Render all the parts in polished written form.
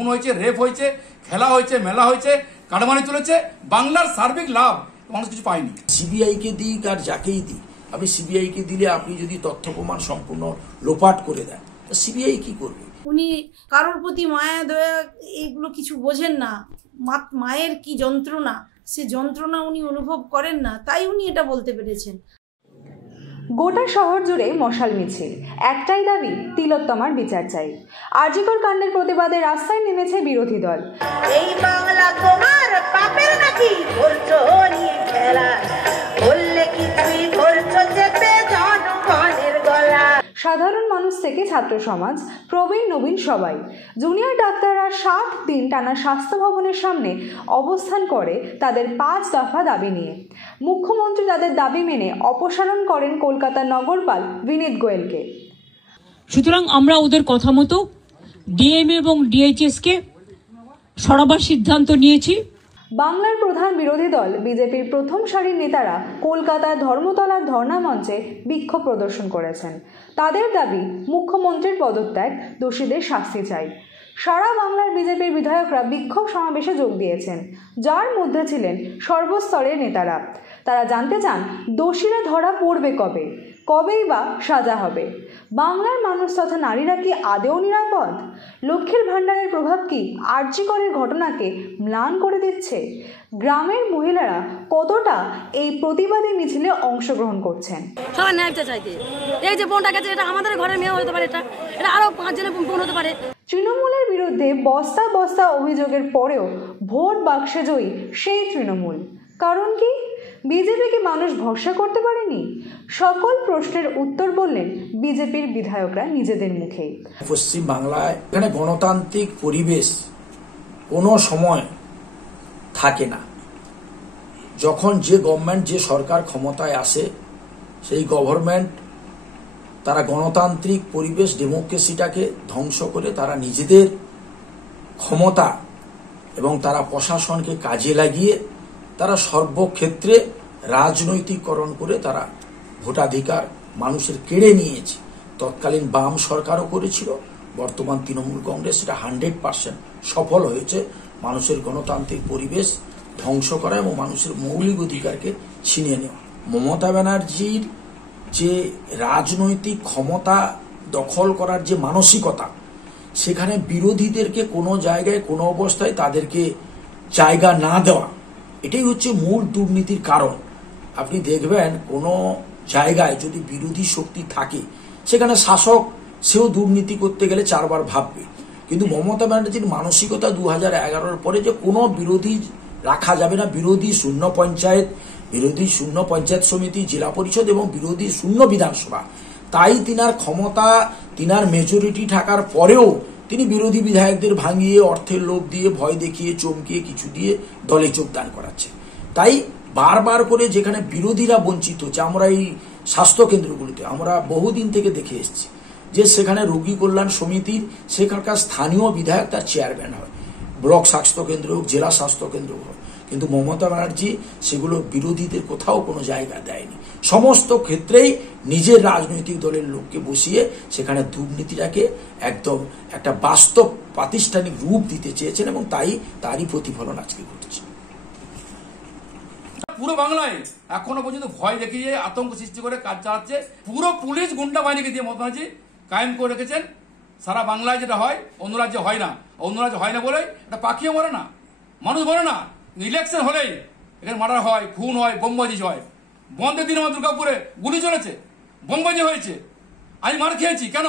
খুন হয়েছে, রেপ হয়েছে, খেলা হয়েছে, মেলা হয়েছে, কাটমানি চলেছে, বাংলার সার্বিক লাভ মানুষ কিছু পায়নি। সিবিআইকে দিক আর যাকেই দিক, আপনি সিবিআইকে দিলে আপনি যদি তথ্য প্রমাণ সম্পূর্ণ লোপাট করে দেন, সিবিআই কি করবে? উনি কারোর প্রতি মায়া দয়া এইগুলো কিছু বোঝেন না। মায়ের কি যন্ত্রণা, সে যন্ত্রণা উনি অনুভব করেন না, তাই উনি এটা বলতে পেরেছেন। গোটা শহর জুড়ে মশাল মিছিল, একটাই দাবি, তিলোত্তমার বিচার চাই। আর.জি. কর কাণ্ডের প্রতিবাদে রাস্তায় নেমেছে বিরোধী দল। এই বাংলা তোমার বাপের নাকি, করছো নিয়ে খেলা, বললে কি তুই ধরছো চেপে জনগণের গলা। সাধারণ মানুষ থেকে ছাত্র সমাজ, প্রবীণ নবীন সবাই, জুনিয়র ডাক্তাররা 7 দিন টানা স্বাস্থ্য ভবনের সামনে অবস্থান করে তাদের 5 দফা দাবি নিয়ে। মুখ্যমন্ত্রী তাদের দাবি মেনে অপসারণ করেন কলকাতার নগরপাল বিনীত গোয়েলকে। সুতরাং আমরা ওদের কথা মতো ডিএম এবং ডিএইচএসকে সরাবার সিদ্ধান্ত নিয়েছি। বাংলার প্রধান বিরোধী দল বিজেপির প্রথম সারির নেতারা কলকাতার ধর্মতলার ধর্ণা মঞ্চে বিক্ষোভ প্রদর্শন করেছেন। তাদের দাবি, মুখ্যমন্ত্রীর পদত্যাগ, দোষীদের শাস্তি চাই। সারা বাংলার বিজেপির বিধায়করা বিক্ষোভ সমাবেশে যোগ দিয়েছেন, যার মধ্যে ছিলেন সর্বস্তরের নেতারা। তারা জানতে চান দোষীরা ধরা পড়বে কবে, কবেই বা সাজা হবে। বাংলার মানুষ তথা নারীরা কি আদৌ নিরাপদ? লক্ষ্মীর ভাণ্ডারের প্রভাব কি আর.জি. করের ঘটনাকে ম্লান করে দিচ্ছে? গ্রামের মহিলারা কতটা এই প্রতিবাদী মিছিলে অংশগ্রহণ করছেন? সবাই ন্যায় চাইতে, এই যে বোনটা গেছে, এটা আমাদের ঘরের মেয়ে হতে পারে, এটা আরো 5 জনের বোন হতে পারে। তৃণমূলের বিরুদ্ধে বস্তা বস্তা অভিযোগের পরেও ভোট বাক্সে জয়ী সেই তৃণমূল। কারণ কি? বিজেপিকে মানুষ ভরসা করতে পারেনি? সকল প্রশ্নের উত্তর বললেন বিজেপির বিধায়করা নিজেদের মুখেই। পশ্চিম বাংলায় এখানে গণতান্ত্রিক পরিবেশ কোনো সময় থাকে না। যখন যে গভর্নমেন্ট, যে সরকার ক্ষমতায় আসে, সেই গভর্নমেন্ট তারা গণতান্ত্রিক পরিবেশ, ডেমোক্রেসিটাকে ধ্বংস করে তারা নিজেদের ক্ষমতা এবং তারা প্রশাসনকে কাজে লাগিয়ে তারা সর্বক্ষেত্রে রাজনৈতিকরণ করে তারা ভোটাধিকার মানুষের কেড়ে নিয়েছে। তৎকালীন বাম সরকারও করেছিল, বর্তমান তৃণমূল কংগ্রেস এটা 100% সফল হয়েছে মানুষের গণতান্ত্রিক পরিবেশ ধ্বংস করা এবং মানুষের মৌলিক অধিকারকে ছিনিয়ে নেওয়া। মমতা ব্যানার্জির যে রাজনৈতিক ক্ষমতা দখল করার যে মানসিকতা, সেখানে বিরোধীদেরকে কোনো জায়গায় কোনো অবস্থায় তাদেরকে জায়গা না দেওয়া, এটাই হচ্ছে মূল দুর্নীতির কারণ। আপনি দেখবেন কোনো জায়গায় যদি বিরোধী শক্তি থাকে, সেখানে শাসক সেও দুর্নীতি করতে গেলে 4 বার ভাববে। কিন্তু মমতা ব্যানার্জির মানসিকতা 2011-র পরে যে কোনো বিরোধী রাখা যাবে না, বিরোধী শূন্য পঞ্চায়েত, বিরোধী শূন্য পঞ্চায়েত সমিতি, জেলা পরিষদ এবং বিরোধী শূন্য বিধানসভা। তাই তিনার ক্ষমতা, তিনার মেজরিটি থাকার পরেও তিনি বিরোধী বিধায়কদের ভাঙিয়ে, অর্থের লোভ দিয়ে, ভয় দেখিয়ে, চমকিয়ে কিছু দিয়ে দলে যোগদান করাচ্ছে। তাই বারবার করে যেখানে বিরোধীরা বঞ্চিত হচ্ছে, আমরা এই স্বাস্থ্য কেন্দ্রগুলিতে আমরা বহুদিন থেকে দেখে এসেছি যে সেখানে রোগী কল্যাণ সমিতির সেখানকার স্থানীয় বিধায়ক তার চেয়ারম্যান হয়, ব্লক স্বাস্থ্য কেন্দ্র হোক, জেলা স্বাস্থ্য কেন্দ্র হোক। কিন্তু মমতা ব্যানার্জি সেগুলো বিরোধীদের কোথাও কোনো জায়গা দেয়নি। সমস্ত ক্ষেত্রেই নিজের রাজনৈতিক দলের লোককে বসিয়ে সেখানে দুর্নীতিটাকে একদম একটা বাস্তব প্রাতিষ্ঠানিক রূপ দিতে চেয়েছেন এবং তারই প্রতিফলন আজকে ঘটেছে। পুরো বাংলায় এখনো পর্যন্ত ভয় দেখিয়ে আতঙ্ক সৃষ্টি করে কাজ চালাচ্ছে। পুরো পুলিশ গুন্ডা বাহিনীকে দিয়ে মমতা ব্যানার্জি কায়েম করে রেখেছেন। সারা বাংলায় যেটা হয় অন্য রাজ্যে হয় না, অন্য রাজ্যে হয় না বলে এটা পাখিও মরে না, মানুষ মরে না। ইলেকশন হলেই এখানে মার্ডার হয়, খুন হয়, বোমবাজি হয়। বন্ধের দিন আমার দুর্গাপুরে গুলি চলেছে, বোমবাজি হয়েছে, আমি মার খেয়েছি। কেন?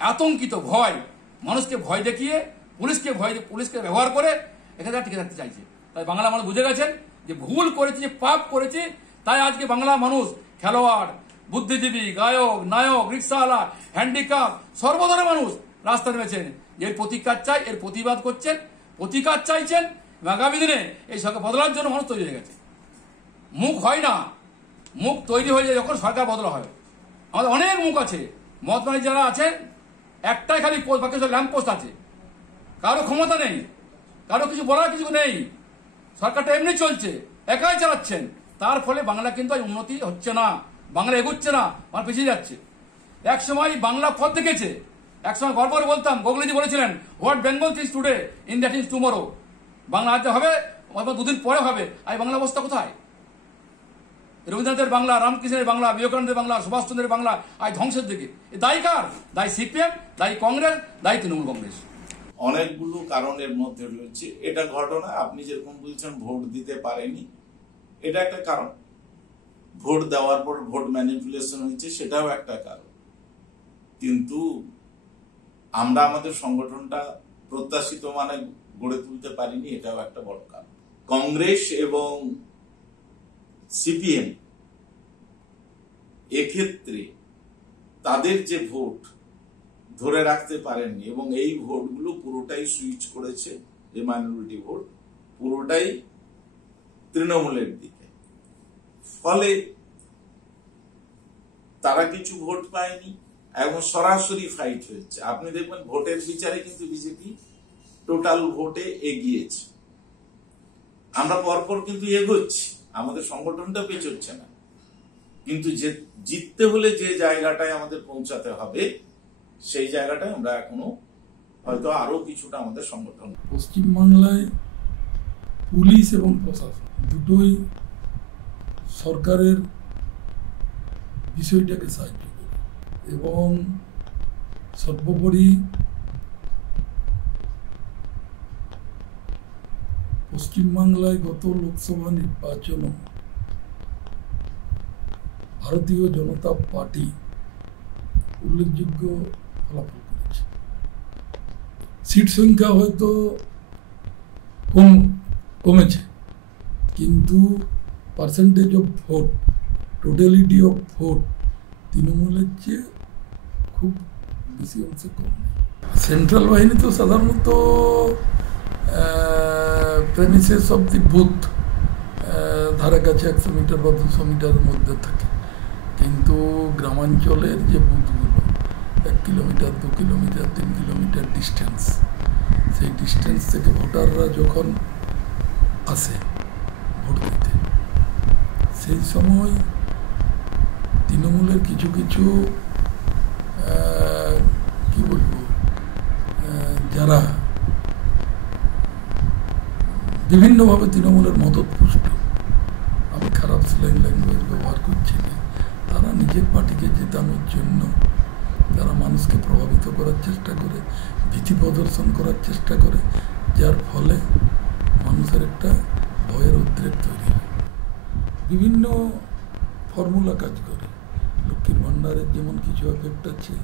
আতঙ্কিত, ভয়, মানুষকে ভয় দেখিয়ে পুলিশকে ব্যবহার করে এখানে টিকে থাকতে চাইছে। তাই বাংলা মানুষ বুঝে গেছেন যে ভুল করেছি, যে পাপ করেছি। তাই আজকে বাংলা মানুষ খেলোয়াড়, বুদ্ধিজীবী, গায়ক, নায়ক, রিক্সাওয়ালা, হ্যান্ডিক্যাপ, সর্বধরনের মানুষ রাস্তা নেমেছেন। এর প্রতিকার চাই, এর প্রতিবাদ করছেন, প্রতিকার চাইছেন। আগামী দিনে এই সরকার বদলার জন্য মানুষ তৈরি হয়ে গেছে। মুখ হয় না, মুখ তৈরি হয়ে যায় যখন সরকার বদলা হয়। আমাদের অনেক মুখ আছে, মহাত্মারী যারা আছেন একটাই খালি পোস্ট, বাকি ল্যাম্প পোস্ট আছে। কারো ক্ষমতা নেই, কারো কিছু বলার কিছু নেই। সরকারটা এমনি চলছে, একাই চালাচ্ছেন। তার ফলে বাংলা কিন্তু আজ উন্নতি হচ্ছে না, বাংলা এগোচ্ছে না, আমার পিছিয়ে যাচ্ছে। এক সময় বাংলা পথ দেখেছে, একসময় গর্ব করে বলতাম, গোগলিজি বলেছিলেন, what Bengal things today in that is tomorrow. Bangla আজ হবে, দুদিন পরে হবে। আর বাংলা অবস্থা কোথায়? রবীন্দ্রনাথের বাংলা, রামকৃষ্ণের বাংলা, বিবেকানন্দের বাংলা, সুভাষচন্দ্রের বাংলা আজ ধ্বংসের দিকে। দায়ী কার? দায়ী সিপিএম, দায়ী কংগ্রেস, দায়ী তৃণমূল কংগ্রেস। অনেকগুলো কারণের মধ্যে রয়েছে। এটা ঘটনা, আপনি যেরকম বলছেন ভোট দিতে পারেনি, এটা একটা কারণ। ভোট দেওয়ার পর ভোট ম্যানিপুলেশন হয়েছে, সেটাও একটা কারণ। কিন্তু আমরা আমাদের সংগঠনটা প্রত্যাশিত মানে গড়ে তুলতে পারিনি, এটাও একটা বড় কারণ। কংগ্রেস এবং সিপিএম এক্ষেত্রে তাদের যে ভোট ধরে রাখতে পারেননি এবং এই ভোটগুলো পুরোটাই সুইচ করেছে, যে মাইনরিটি ভোট পুরোটাই তৃণমূলের দিকে। ফলে তারা কিছু ভোট পায়নি এবং সরাসরি ফাইট হয়েছে। আপনি দেখবেন ভোটের বিচারে কিন্তু বিজেপি টোটাল ভোটে এগিয়েছে। আমরা পরপর কিন্তু এগোচ্ছি, আমাদের সংগঠনটা পেছচ্ছে না, কিন্তু যে জিততে হলে যে জায়গাটায় আমাদের পৌঁছাতে হবে সেই জায়গাটায় আমরা এখনো হয়তো আরো কিছুটা আমাদের সংগঠন। পশ্চিমবাংলায় পুলিশ এবং প্রশাসন দুটোই সরকারের বিষয়টাকে সাহায্য করে এবং সর্বোপরি পশ্চিমবাংলায় গত লোকসভা নির্বাচন ভারতীয় জনতা পার্টি উল্লেখযোগ্য ফলাফল করেছে। সিট সংখ্যা হয়তো কমেছে, কিন্তু percentage of vote, totality of vote তৃণমূলের চেয়ে খুব বেশি অংশে কম। সেন্ট্রাল বাহিনী তো সাধারণত প্রেমিসেস অফ দি বুথ ধারে কাছে 100 মিটার বা 200 মিটারের মধ্যে থাকে, কিন্তু গ্রামাঞ্চলের যে বুথগুলো 1 কিলোমিটার, 2 কিলোমিটার, 3 কিলোমিটার ডিস্টেন্স, সেই ডিস্টেন্স থেকে ভোটাররা যখন আসে ভোট দিতে, সেই সময় তৃণমূলের কিছু কিছু কি বলবো, যারা বিভিন্নভাবে তৃণমূলের মদত পুষ্ট, আমি খারাপ স্ল্যাং ল্যাঙ্গুয়েজ ব্যবহার করছি না, তারা নিজের পার্টিকে জেতানোর জন্য তারা মানুষকে প্রভাবিত করার চেষ্টা করে, ভীতি প্রদর্শন করার চেষ্টা করে, যার ফলে মানুষের একটা ভয়ের উদ্রেক তৈরি হয়। বিভিন্ন ফর্মুলা কাজ করে। লক্ষ্মীর ভাণ্ডারের যেমন কিছু এফেক্ট আছে,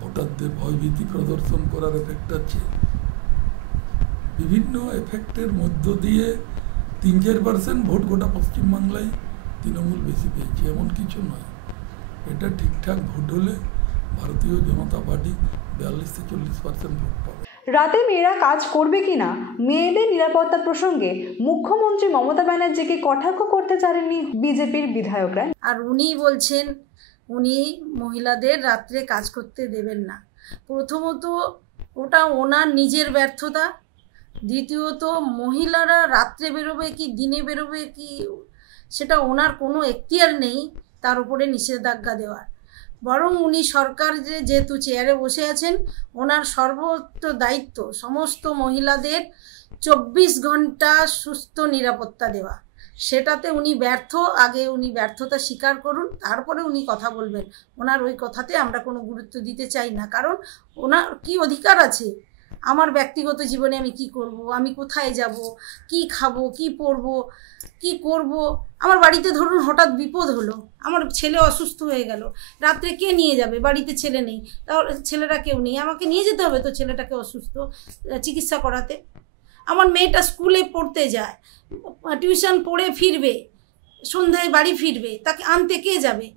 ভোটারদের ভয়ভীতি প্রদর্শন করার এফেক্ট আছে, বিভিন্ন এফেক্টের মধ্য দিয়ে 3-4% ভোট গোটা পশ্চিমবাংলায় তৃণমূল বেশি পেয়েছে, এমন কিছু নয়। এটা ঠিকঠাক ভোট হলে ভারতীয় জনতা পার্টি 42-40% ভোট পাবে। রাতে মেয়েরা কাজ করবে কিনা, মেয়েদের নিরাপত্তা প্রসঙ্গে মুখ্যমন্ত্রী মমতা ব্যানার্জিকে কটাক্ষ করতে চাননি বিজেপির বিধায়করা। আর উনি বলছেন উনি মহিলাদের রাত্রে কাজ করতে দেবেন না। প্রথমত ওটা ওনার নিজের ব্যর্থতা, দ্বিতীয়ত মহিলারা রাত্রে বেরোবে কি দিনে বেরোবে কি সেটা ওনার কোনো এখতিয়ার নেই তার উপরে নিষেধাজ্ঞা দেওয়ার। বরং উনি সরকার যেহেতু চেয়ারে বসে আছেন, ওনার সর্বোচ্চ দায়িত্ব সমস্ত মহিলাদের 24 ঘন্টা সুস্থ নিরাপত্তা দেওয়া। সেটাতে উনি ব্যর্থ। আগে উনি ব্যর্থতা স্বীকার করুন, তারপরে উনি কথা বলবেন। ওনার ওই কথাতে আমরা কোনো গুরুত্ব দিতে চাই না, কারণ ওনার কি অধিকার আছে? আমার ব্যক্তিগত জীবনে আমি কি করব, আমি কোথায় যাব, কি খাবো, কি পরবো, কি করব? আমার বাড়িতে ধরুন হঠাৎ বিপদ হলো, আমার ছেলে অসুস্থ হয়ে গেল, রাত্রে কে নিয়ে যাবে? বাড়িতে ছেলে নেই, তাহলে ছেলেরা কেউ নেই, আমাকে নিয়ে যেতে হবে তো ছেলেটাকে অসুস্থ চিকিৎসা করাতে। আমার মেয়েটা স্কুলে পড়তে যায়, টিউশন পড়ে ফিরবে, সন্ধ্যায় বাড়ি ফিরবে, তাকে আনতে কে যাবে?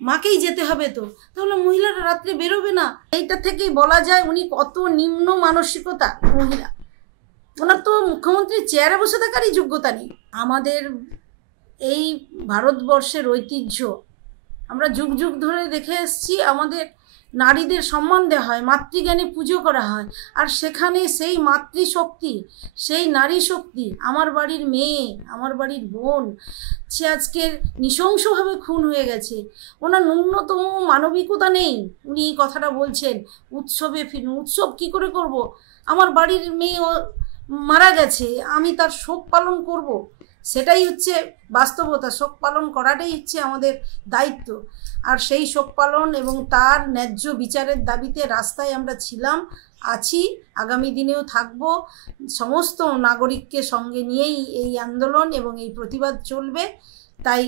মাকেই যেতে হবে তো। তাহলে মহিলারা রাত্রে বেরোবে না? এইটা থেকেই বলা যায় উনি কত নিম্ন মানসিকতা মহিলা। ওনার তো মুখ্যমন্ত্রী চেয়ারে বসে থাকারই যোগ্যতা নেই। আমাদের এই ভারতবর্ষের ঐতিহ্য আমরা যুগ যুগ ধরে দেখে এসেছি। আমাদের নারীদের সম্মান দেওয়া হয়, মাতৃজ্ঞানে পুজো করা হয়, আর সেখানে সেই মাতৃশক্তি, সেই নারী শক্তি, আমার বাড়ির মেয়ে, আমার বাড়ির বোন, সে আজকের নৃশংসভাবে খুন হয়ে গেছে। ওনার ন্যূনতম মানবিকতা নেই। উনি এই কথাটা বলছেন উৎসবে ফিরুন। উৎসব কি করে করব? আমার বাড়ির মেয়ে মারা গেছে, আমি তার শোক পালন করব? সেটাই হচ্ছে বাস্তবতা। শোক পালন করাটাই হচ্ছে আমাদের দায়িত্ব। আর সেই শোক পালন এবং তার ন্যায্য বিচারের দাবিতে রাস্তায় আমরা ছিলাম, আছি, আগামী দিনেও থাকব। সমস্ত নাগরিককে সঙ্গে নিয়েই এই আন্দোলন এবং এই প্রতিবাদ চলবে। তাই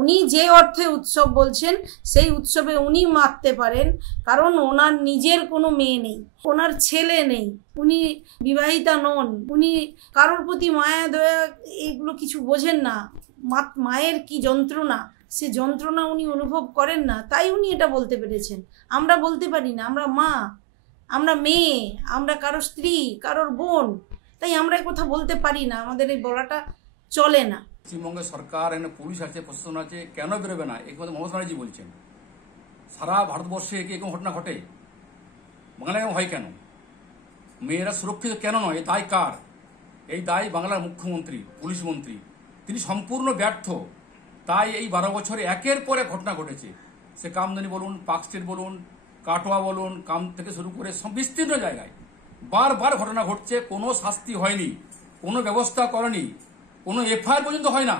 উনি যে অর্থে উৎসব বলছেন, সেই উৎসবে উনি মারতে পারেন, কারণ ওনার নিজের কোনো মেয়ে নেই, ওনার ছেলে নেই, উনি বিবাহিতা নন, উনি কারোর প্রতি মায়া দয়া এইগুলো কিছু বোঝেন না। মায়ের কি যন্ত্রণা, সে যন্ত্রণা উনি অনুভব করেন না, তাই উনি এটা বলতে পেরেছেন। আমরা বলতে পারি না, আমরা মা, আমরা মেয়ে, আমরা কারোর স্ত্রী, কারোর বোন, তাই আমরা এই কথা বলতে পারি না, আমাদের এই বলাটা চলে না। পশ্চিমবঙ্গের সরকার, এখানে পুলিশ আছে, প্রশাসন আছে, কেন বেরোবে না? এই কথা মমতা ব্যানার্জি বলছেন। সারা ভারতবর্ষে কি এরকম ঘটনা ঘটে? বাংলায় হয় কেন? মেয়েরা সুরক্ষিত কেন নয়? এই দায় কার? এই দায় বাংলার মুখ্যমন্ত্রী, পুলিশ মন্ত্রী। তিনি সম্পূর্ণ ব্যর্থ। তাই এই 12 বছরে একের পর এক ঘটনা ঘটেছে। সে কামদানি বলুন, পার্কস্ট্রিট বলুন, কাটোয়া বলুন, কাম থেকে শুরু করে সব বিস্তীর্ণ জায়গায় বারবার ঘটনা ঘটছে। কোনো শাস্তি হয়নি, কোনো ব্যবস্থা করেনি, কোনো এফআইআর পর্যন্ত হয় না,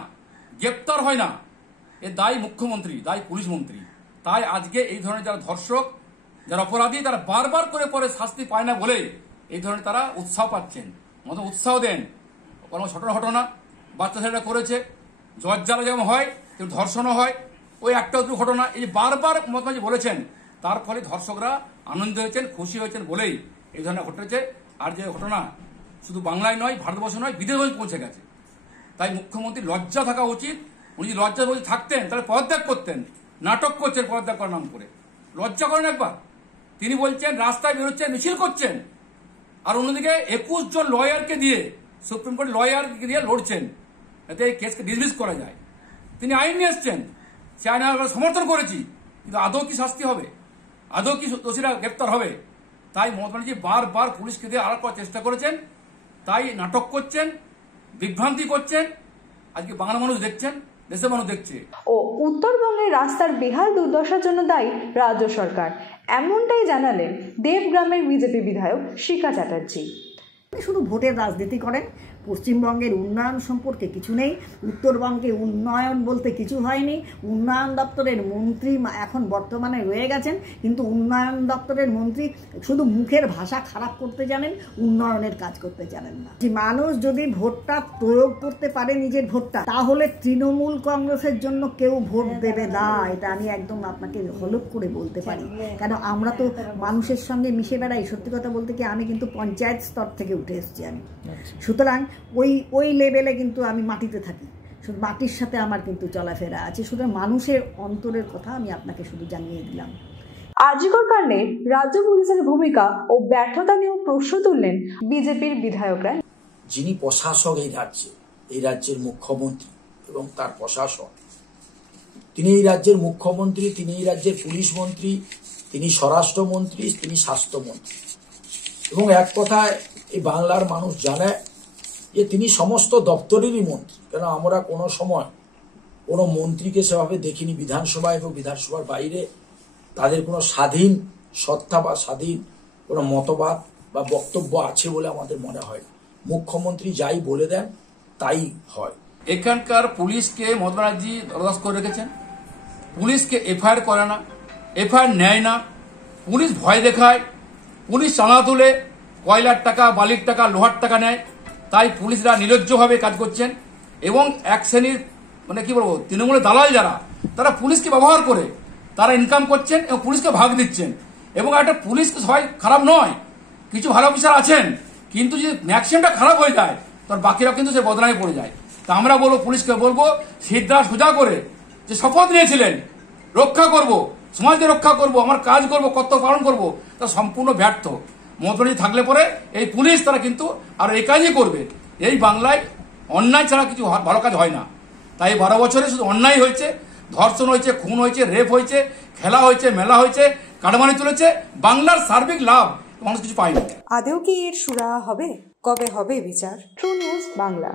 গ্রেপ্তার হয় না। এর দায়ী মুখ্যমন্ত্রী, দায়ী পুলিশ মন্ত্রী। তাই আজকে এই ধরনের যারা ধর্ষক, যারা অপরাধী, তারা বারবার করে পরে শাস্তি পায় না বলেই এই ধরনের তারা উৎসাহ পাচ্ছেন। মতো উৎসাহ দেন। কোনো ছোট ঘটনা বাচ্চা ছেলেরা করেছে, জ্বর জ্বালা যেমন হয়, তেমন ধর্ষণও হয়, ওই একটা দুটো ঘটনা এই বারবার মমতাজি বলেছেন। তার ফলে ধর্ষকরা আনন্দ হয়েছেন, খুশি হয়েছেন বলেই এই ধরনের ঘটেছে। আর যে ঘটনা শুধু বাংলায় নয়, ভারতবর্ষ নয়, বিদেশে পৌঁছে গেছে। তাই মুখ্যমন্ত্রী লজ্জা থাকা উচিত। উনি যদি লজ্জা বলে থাকতেন তাহলে পদত্যাগ করতেন। নাটক করছেন পদত্যাগ করার নাম করে। লজ্জা করেন একবার। তিনি বলছেন রাস্তায় বেরোচ্ছেন, মিছিল করছেন, আর অন্যদিকে 21 জন লয়ারকে দিয়ে, সুপ্রিম কোর্ট লয়ারকে দিয়ে লড়ছেন যাতে এই কেসকে ডিসমিস করা যায়। তিনি আইন নিয়ে এসছেন, সে আইন আমরা সমর্থন করেছি, কিন্তু আদৌ কি শাস্তি হবে? আদৌ কি দোষীরা গ্রেপ্তার হবে? তাই মমতা ব্যানার্জি বারবার পুলিশকে দিয়ে আড়াল করার চেষ্টা করেছেন। তাই নাটক করছেন, বিভ্রান্তি করছেন। আজকে বাংলা মানুষ দেখছেন, দেশের মানুষ দেখছে। ও উত্তরবঙ্গের রাস্তার বেহাল দুর্দশার জন্য দায়ী রাজ্য সরকার, এমনটাই জানালেন দেবগ্রামের বিজেপি বিধায়ক শিখা চ্যাটার্জি। শুধু ভোটের রাজনীতি করেন, পশ্চিমবঙ্গের উন্নয়ন সম্পর্কে কিছু নেই। উত্তরবঙ্গে উন্নয়ন বলতে কিছু হয়নি। উন্নয়ন দপ্তরের মন্ত্রী এখন বর্তমানে রয়ে গেছেন, কিন্তু উন্নয়ন দপ্তরের মন্ত্রী শুধু মুখের ভাষা খারাপ করতে জানেন, উন্নয়নের কাজ করতে জানেন না। যে মানুষ যদি ভোটটা প্রয়োগ করতে পারে, নিজের ভোটটা, তাহলে তৃণমূল কংগ্রেসের জন্য কেউ ভোট দেবে না। এটা আমি একদম আপনাকে হলফ করে বলতে পারি, কেন আমরা তো মানুষের সঙ্গে মিশে বেড়াই। সত্যি কথা বলতে কি, আমি কিন্তু পঞ্চায়েত স্তর থেকে উঠে এসেছি আমি। সুতরাং ওই লেভেলে কিন্তু আমি মাটিতে থাকি, শুধু মাটির সাথে আমার কিন্তু চলাফেরা আছে। শুধু মানুষের অন্তরের কথা আমি আপনাকে শুধু জানিয়ে দিলাম। আজিকর কাণ্ডে রাজ্য পুলিশের ভূমিকা ও ব্যর্থতা নিয়েও প্রশ্ন তুললেন বিজেপির বিধায়করা। যিনি প্রশাসক এই রাজ্যের মুখ্যমন্ত্রী এবং তার প্রশাসক, তিনি এই রাজ্যের মুখ্যমন্ত্রী, তিনি এই রাজ্যের পুলিশ মন্ত্রী, তিনি স্বরাষ্ট্রমন্ত্রী, তিনি স্বাস্থ্যমন্ত্রী। এবং এক কথায় এই বাংলার মানুষ জানে যে তিনি সমস্ত দপ্তরেরই মন্ত্রী। কেন আমরা কোনো সময় কোনো মন্ত্রীকে সেভাবে দেখিনি বিধানসভা এবং বিধানসভার বাইরে তাদের কোনো স্বাধীন সত্তা বা স্বাধীন কোনো মতবাদ বা বক্তব্য আছে বলে আমাদের মনে হয়। মুখ্যমন্ত্রী যাই বলে দেন তাই হয়। এখানকার পুলিশকে মমতা ব্যানার্জি বরদাস্ত করে রেখেছেন। পুলিশকে এফআইআর করে না, এফআইআর নেয় না, পুলিশ ভয় দেখায়, পুলিশ চাঁদা তুলে, কয়লার টাকা, বালির টাকা, লোহার টাকা নেয়। তাই পুলিশরা নির্লজ্জভাবে কাজ করছেন এবং এক শ্রেণীর মানে কি বলবো তৃণমূলের দালাল যারা, তারা পুলিশকে ব্যবহার করে তারা ইনকাম করছেন এবং পুলিশকে ভাগ দিচ্ছেন। এবং একটা পুলিশ সবাই খারাপ নয়, কিছু ভালো অফিসার আছেন, কিন্তু যদি ম্যাক্সিমামটা খারাপ হয়ে যায় তখন বাকিরা কিন্তু সে বদনামে পড়ে যায়। তা আমরা বলবো, পুলিশকে বলবো সিদ্ধা সোজা করে যে শপথ নিয়েছিলেন রক্ষা করব, সমাজকে রক্ষা করব, আমার কাজ করব, কর্তব্য পালন করব, তা সম্পূর্ণ ব্যর্থ। মমতা ব্যানার্জি থাকলে পরে এই পুলিশ তারা কিন্তু আর এই কাজই করবে। এই বাংলায় অন্যায় ছাড়া কিছু ভালো কাজ হয় না। তাই 12 বছরে শুধু অন্যায় হয়েছে, ধর্ষণ হয়েছে, খুন হয়েছে, রেপ হয়েছে, খেলা হয়েছে, মেলা হয়েছে, কাটমানি চলেছে, বাংলার সার্বিক লাভ মানুষ কিছু পায়নি। আদেও কি এর সুরাহা হবে? কবে হবে বিচার? True news Bangla.